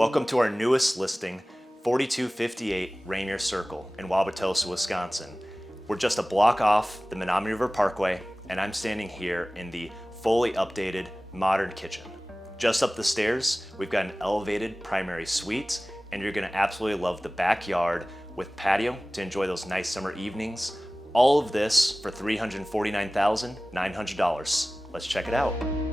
Welcome to our newest listing, 4258 Raymir Circle in Wauwatosa, Wisconsin. We're just a block off the Menomonee River Parkway, and I'm standing here in the fully updated modern kitchen. Just up the stairs, we've got an elevated primary suite, and you're gonna absolutely love the backyard with patio to enjoy those nice summer evenings. All of this for $349,900. Let's check it out.